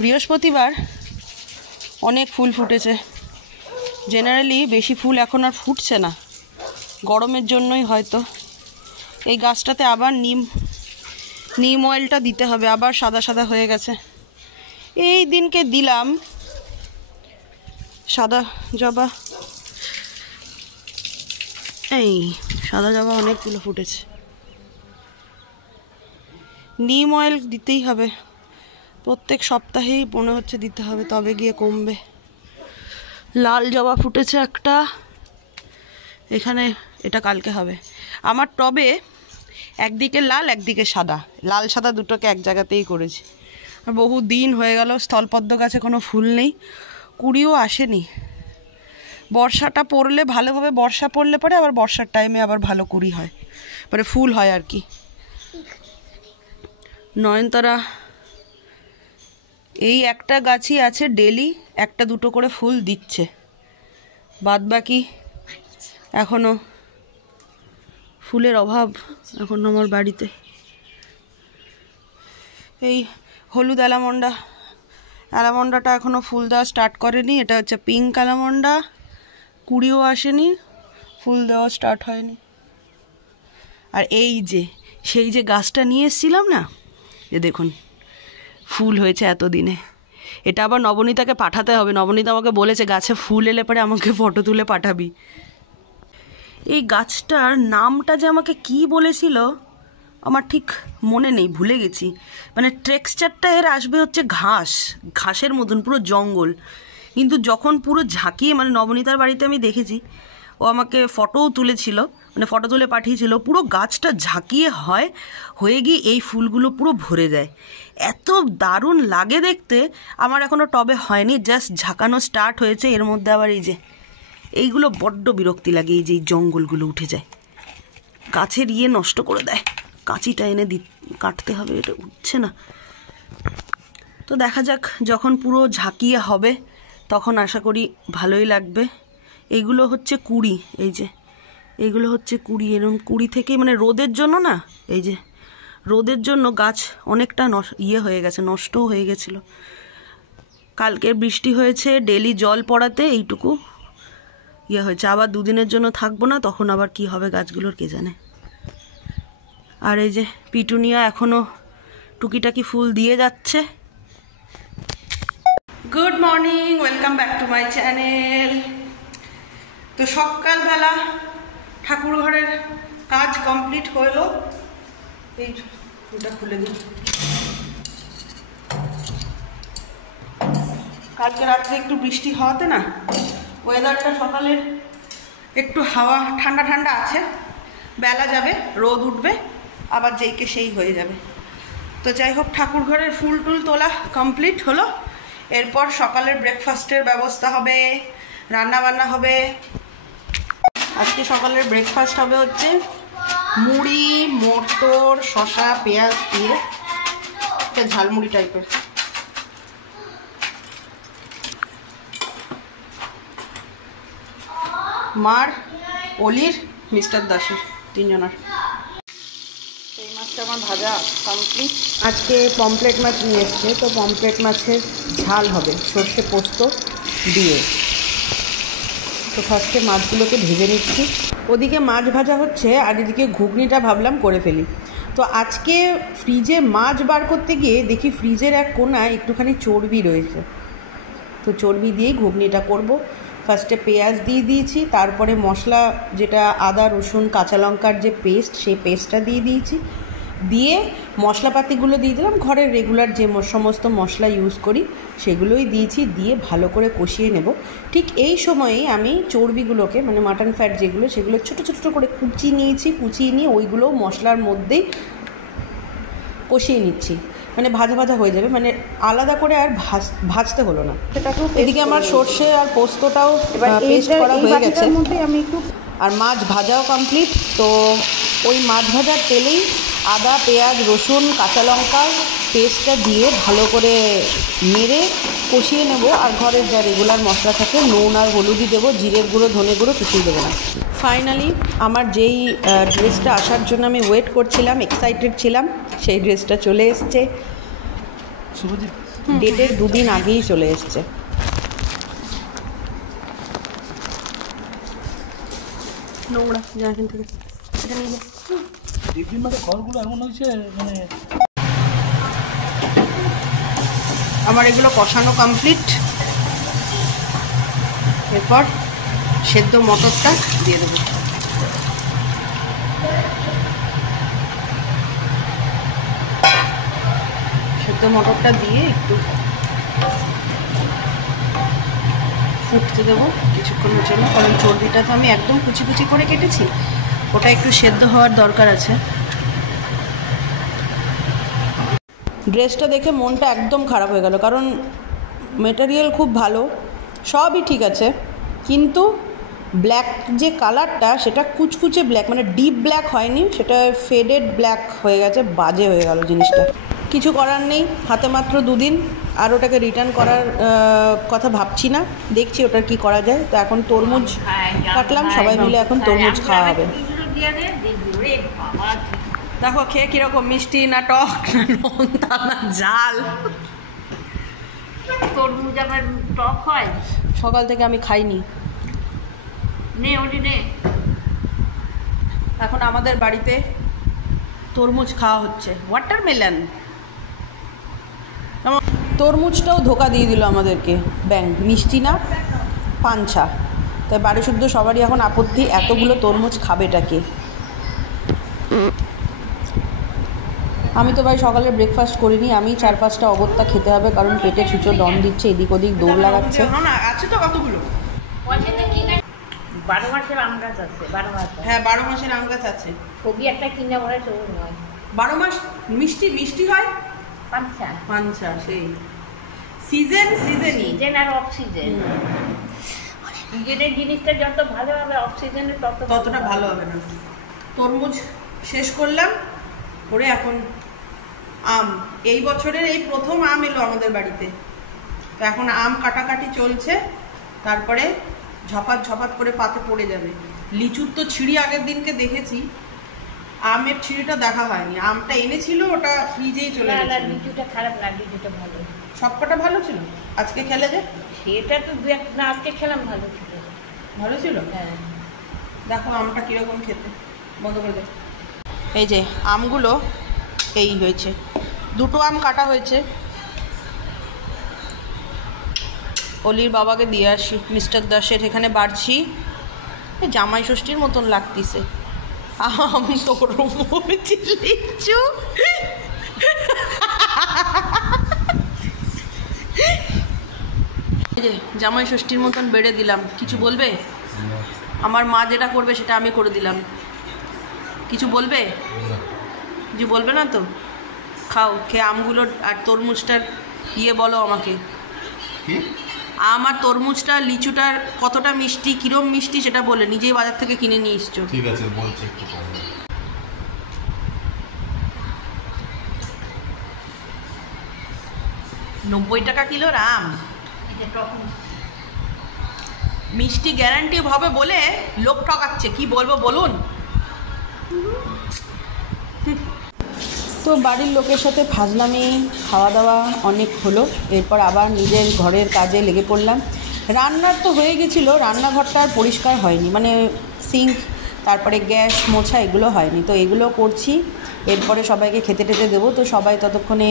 বৃহস্পতিবার অনেক ফুল ফুটেছে। জেনারেলি বেশি ফুল এখন আর ফুটছে না, গরমের জন্যই হয়তো। এই গাছটাতে আবার নিম অয়েলটা দিতে হবে, আবার সাদা সাদা হয়ে গেছে। এই দিনকে দিলাম সাদা জবা, এই সাদা জবা অনেকগুলো ফুটেছে। নিম অয়েল দিতেই হবে, প্রত্যেক সপ্তাহেই মনে হচ্ছে দিতে হবে, তবে গিয়ে কমবে। লাল জবা ফুটেছে একটা এখানে, এটা কালকে হবে। আমার টবে একদিকে লাল একদিকে সাদা, লাল সাদা দুটোকে এক জায়গাতেই করেছি। আর বহু দিন হয়ে গেল স্থলপদ্ম গাছে কোনো ফুল নেই, কুড়িও আসেনি। বর্ষাটা পড়লে ভালোভাবে, বর্ষা পড়লে পরে আবার বর্ষার টাইমে আবার ভালো কুড়ি হয়, মানে ফুল হয় আর কি। নয়নতারা এই একটা গাছই আছে, ডেলি একটা দুটো করে ফুল দিচ্ছে, বাদ বাকি এখনো ফুলের অভাব এখন আমার বাড়িতে। এই হলুদ অ্যালামন্ডাটা এখনও ফুল দেওয়া স্টার্ট করেনি। এটা হচ্ছে পিঙ্ক অ্যালামন্ডা, কুড়িও আসেনি, ফুল দেওয়া স্টার্ট হয়নি। আর এই যে সেই যে গাছটা নিয়ে এসেছিলাম না, যে দেখুন ফুল হয়েছে এতদিনে। এটা আবার নবনীতাকে পাঠাতে হবে, নবনীতা আমাকে বলেছে গাছে ফুল এলে পরে আমাকে ফটো তুলে পাঠাবি। এই গাছটার নামটা যে আমাকে কি বলেছিল আমার ঠিক মনে নেই, ভুলে গেছি। মানে টেক্সচারটা এর আসবে হচ্ছে ঘাসের মতন, পুরো জঙ্গল। কিন্তু যখন পুরো ঝাঁকিয়ে, মানে নবনীতার বাড়িতে আমি দেখেছি, ও আমাকে ফটোও তুলেছিল, মানে ফটো তুলে পাঠিয়েছিল, পুরো গাছটা ঝাঁকিয়ে হয়ে গিয়ে এই ফুলগুলো পুরো ভরে যায়। এত দারুণ লাগে দেখতে। আমার এখনও টবে হয়নি, জাস্ট ঝাঁকানো স্টার্ট হয়েছে। এর মধ্যে আবার এই যে এইগুলো বড্ড বিরক্তি লাগে, এই যে এই জঙ্গলগুলো উঠে যায়, গাছের নষ্ট করে দেয়। কাঁচিটা এনে কাটতে হবে, এটা উঠছে না। তো দেখা যাক, যখন পুরো ঝাঁকিয়ে হবে তখন আশা করি ভালোই লাগবে। এইগুলো হচ্ছে কুড়ি, এই যে এইগুলো হচ্ছে কুড়ি। এরকম কুড়ি থেকে, মানে রোদের জন্য না, এই যে রোদের জন্য গাছ অনেকটা হয়ে গেছে, নষ্টও হয়ে গেছিলো। কালকে বৃষ্টি হয়েছে, ডেলি জল পড়াতে এইটুকু হয়েছে। আবার দুদিনের জন্য থাকবো না, তখন আবার কি হবে গাছগুলোর কে জানে। আর এই যে পিটুনিয়া এখনো টুকিটাকি ফুল দিয়ে যাচ্ছে। Good morning, welcome back to my channel. তো সকালবেলা ঠাকুর ঘরের কাজ কমপ্লিট হলো। এই ফুলটা খুলে দিই। কালকে রাত্রে একটু বৃষ্টি হওয়াতে না, ওয়েদারটা সকালের একটু হাওয়া ঠান্ডা ঠান্ডা আছে। বেলা যাবে, রোদ উঠবে, আবার যেইকে সেই হয়ে যাবে। তো যাই হোক, ঠাকুর ঘরের ফুল টুল তোলা কমপ্লিট হলো। এরপর সকালের ব্রেকফাস্টের ব্যবস্থা হবে, রান্না বান্না হবে। আজকে সকালের ব্রেকফাস্ট হবে হচ্ছে মুড়ি, মটর, শসা, পেঁয়াজ দিয়ে একটা ঝালমুড়ি টাইপের। মার, অলির, মিস্টার দাসের, তিনজনের। এই মাছটা আমার ভাজা কমপ্লিট। আজকে পমফ্রেট মাছ নিয়ে এসছে, তো পমফ্রেট মাছের ঝাল হবে সর্ষে পোস্ত দিয়ে। তো ফার্স্টে মাছগুলোকে ভেজে নিচ্ছি। ওদিকে মাছ ভাজা হচ্ছে, আর এদিকে ঘুগনিটা ভাবলাম করে ফেলি। তো আজকে ফ্রিজে মাছ বার করতে গিয়ে দেখি ফ্রিজের এক কোণায় একটুখানি চর্বি রয়েছে, তো চর্বি দিয়েই ঘুগনিটা করব। ফার্স্টে পেঁয়াজ দিয়ে দিয়েছি, তারপরে মশলা, যেটা আদা রসুন কাঁচা লঙ্কার যে পেস্ট, সেই পেস্টটা দিয়ে দিয়েছি। দিয়ে মশলাপাতিগুলো দিয়ে দিলাম, ঘরের রেগুলার যে সমস্ত মশলা ইউজ করি সেগুলোই দিয়েছি। দিয়ে ভালো করে কষিয়ে নেব। ঠিক এই সময়েই আমি চর্বিগুলোকে, মানে মাটন ফ্যাট যেগুলো, সেগুলো ছোটো ছোটো করে কুচিয়ে নিয়ে ওইগুলো মশলার মধ্যেই কষিয়ে নিচ্ছি। মানে ভাজা ভাজা হয়ে যাবে, মানে আলাদা করে আর ভাজতে হলো না সেটাকেও। এদিকে আমার সর্ষে আর পোস্তটাও পেস্ট করা হয়ে গেছে, আমি একটু, আর মাছ ভাজাও কমপ্লিট। তো ওই মাছ ভাজার তেলেই আদা পেঁয়াজ রসুন কাঁচা লঙ্কার পেস্টটা দিয়ে ভালো করে নেড়ে কষিয়ে নেব। আর ঘরের যা রেগুলার মশলা থাকে, নুন আর হলুদই দেবো, জিরের গুঁড়ো ধনে গুঁড়ো কিছুই দেবো না। ফাইনালি আমার যেই ড্রেসটা আসার জন্য আমি ওয়েট করছিলাম, এক্সাইটেড ছিলাম, সেই ড্রেসটা চলে এসছে। ডেটের 2 দিন আগেই চলে এসছে। নোংরা যা এখান থেকে এটা নিয়ে যা। ঘরগুলো এমন হয়েছে মানে আমার এগুলো কষানো কমপ্লিট। এরপর সেদ্ধ মটরটা দিয়ে দেবো। সেদ্ধ মটরটা দিয়ে একটু ফুটতে দেবো কিছুক্ষণের জন্য, কারণ চর্বিটা তো আমি একদম কুচি কুচি করে কেটেছি, ওটা একটু সেদ্ধ হওয়ার দরকার আছে। ড্রেসটা দেখে মনটা একদম খারাপ হয়ে গেল, কারণ মেটেরিয়াল খুব ভালো, সবই ঠিক আছে, কিন্তু ব্ল্যাক যে কালারটা সেটা কুচকুচে ব্ল্যাক, মানে ডিপ ব্ল্যাক হয়নি, সেটা ফেডেড ব্ল্যাক হয়ে গেছে, বাজে হয়ে গেল জিনিসটা। কিছু করার নেই, হাতে মাত্র 2 দিন, আর ওটাকে রিটার্ন করার কথা ভাবছি না, দেখছি ওটার কি করা যায়। তো এখন তরমুজ কাটলাম, সবাই মিলে এখন তরমুজ খাওয়া হবে। দেখো খেয়ে কিরকম, মিষ্টি না টক না নোনতা না ঝাল। তরমুজ আবার টক হয়? সকাল থেকে আমি খাইনি। এখন আমাদের বাড়িতে তরমুজ খাওয়া হচ্ছে, ওয়াটারমেলন। তরমুজটাও ধোকা দিয়ে দিল আমাদেরকে ব্যাং, মিষ্টি না পাঞ্ছা। তাই বাড়ি শুদ্ধ সবারই এখন আপত্তি, এতগুলো তরমুজ খাবেটাকে। আমি তো ভাই সকালে ব্রেকফাস্ট করিনি, আমি 4-5টা অগত্যা খেতে হবে, কারণ পেটে ছুঁচো দম দিচ্ছে, এদিক ওদিক দৌড় লাগাচ্ছে। আছে তো কতগুলো। 12 মাসের আম গাছ আছে, 12 মাস। হ্যাঁ 12 মাসের আম গাছ আছে। ছবি একটা কিনে বলে সবুজ নয়। 12 মাস মিষ্টি মিষ্টি হয় পাঞ্চা পাঞ্চা, সেই সিজন আর অক্সিজেন। সিজনের জিনিসটা যত ভালো হবে অক্সিজেনের ততটা ভালো হবে না। তরমুজ শেষ করলাম করে এখন আম, এই বছরের এই প্রথম আম এলো আমাদের বাড়িতে, তো এখন আম কাটাকাটি চলছে, তারপরে ঝপাত ঝপাত করে পাতে পড়ে যাবে। লিচুর তো ছিঁড়ি আগের দিনকে দেখেছি, আমের ছিঁড়িটা দেখা হয়নি। আমটা এনেছিল, ওটা ফ্রিজেই চলে গেছে। লিচুটা খারাপ না, লিচুটা ভালো, সবকটা ভালো ছিল। আজকে খেলে যে সেটা তো না, আজকে খেলাম ভালো ছিল। ভালো ছিল। হ্যাঁ দেখো আমটা কিরকম খেতে, বন্ধ করে দে। এই যে আমগুলো এই হয়েছে, 2টো আম কাটা হয়েছে। অলির বাবাকে দিয়ে আসি, মিস্টার দাসের এখানে বাড়ছি। জামাই ষষ্ঠীর মতন লাগতিছে। আম তরমুজ লিচু, এই যে জামাই ষষ্ঠীর মতন বেড়ে দিলাম। কিছু বলবে? আমার মা যেটা করবে সেটা আমি করে দিলাম। কিছু বলবে? কিছু বলবে না তো? খাও, খেয়ে আমগুলো আর তরমুজটার বলো আমাকে, আম আর তরমুজটা লিচুটার কতটা মিষ্টি, কিরম মিষ্টি সেটা বলে, নিজেই বাজার থেকে কিনে নিয়ে এসছো। ঠিক আছে বলছি। 90 টাকা কিলোর আম, মিষ্টি গ্যারান্টি হবে বলে লোক ঠকাচ্ছে, কি বলবো বলুন। তো বাড়ির লোকের সাথে ফাজলামি খাওয়া দাওয়া অনেক হলো, এরপর আবার নিজের ঘরের কাজে লেগে পড়লাম। রান্নার তো হয়ে গেছিলো, রান্নাঘরটা আর পরিষ্কার হয়নি, মানে সিঙ্ক তারপরে গ্যাস মোছা এগুলো হয়নি, তো এগুলো করছি। এরপরে সবাইকে খেতে টেতে দেবো, তো সবাই ততক্ষণে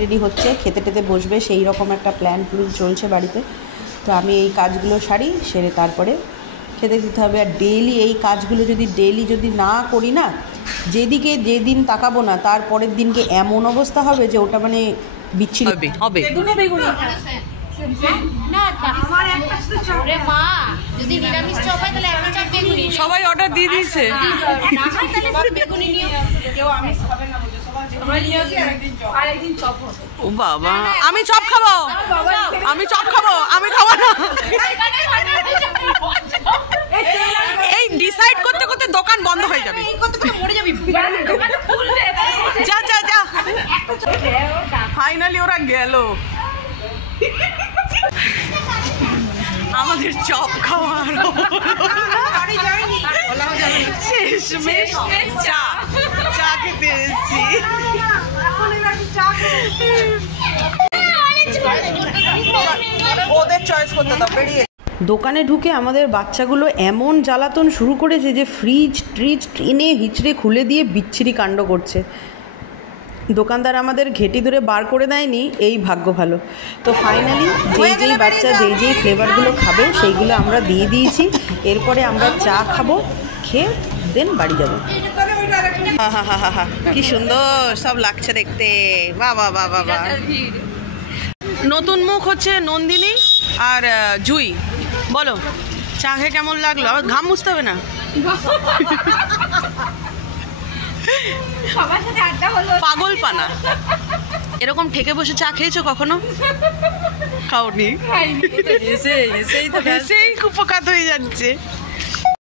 রেডি হচ্ছে, খেতে টেতে বসবে, সেই রকম একটা প্ল্যান চলছে বাড়িতে। তো আমি এই কাজগুলো সারি, সেরে তারপরে খেতে দিতে হবে। আর ডেইলি এই কাজগুলো যদি না করি না, যেদিন তাকাবো না তার পরের দিনকে এমন অবস্থা হবে যে ওটা মানে বিচ্ছিরি হবে। সবাই অর্ডার দিয়ে দিয়েছে। ও বাবা, আমি চপ খাবো, আমি খাবো না। এই ডিসাইড করতে করতে দোকান বন্ধ হয়ে যাবে, যা যা যা। ফাইনালি ওরা গেল, আমাদের চপ খাওয়ার শেষমেশ চা খেতে এসেছি। ওদের চয়েস করতে দাও, বেরিয়ে। দোকানে ঢুকে আমাদের বাচ্চাগুলো এমন জ্বালাতন শুরু করেছে যে ফ্রিজ ট্রিজ টেনে হিচড়ে খুলে দিয়ে বিচ্ছিরি কাণ্ড করছে। দোকানদার আমাদের ঘেঁটি ধরে বার করে দেয়নি, এই ভাগ্য ভালো। তো ফাইনালি যেই বাচ্চা যেই ফ্লেভারগুলো খাবে সেইগুলো আমরা দিয়ে দিয়েছি। এরপরে আমরা চা খাবো, খেয়ে দেন বাড়ি যাবো। কি সুন্দর সব লাগছে দেখতে, বাহ বাহ বাহ বাহ বাহ। নতুন মুখ হচ্ছে নন্দিনী আর জুই। বলো চা খেয়ে কেমন লাগলো? ঘাম মুছতে হবে না? পাগল পানা। এরকম ঠেকে বসে চা খেয়েছো কখনো? খাওনি? হেসেই কুপকাত হয়ে যাচ্ছে।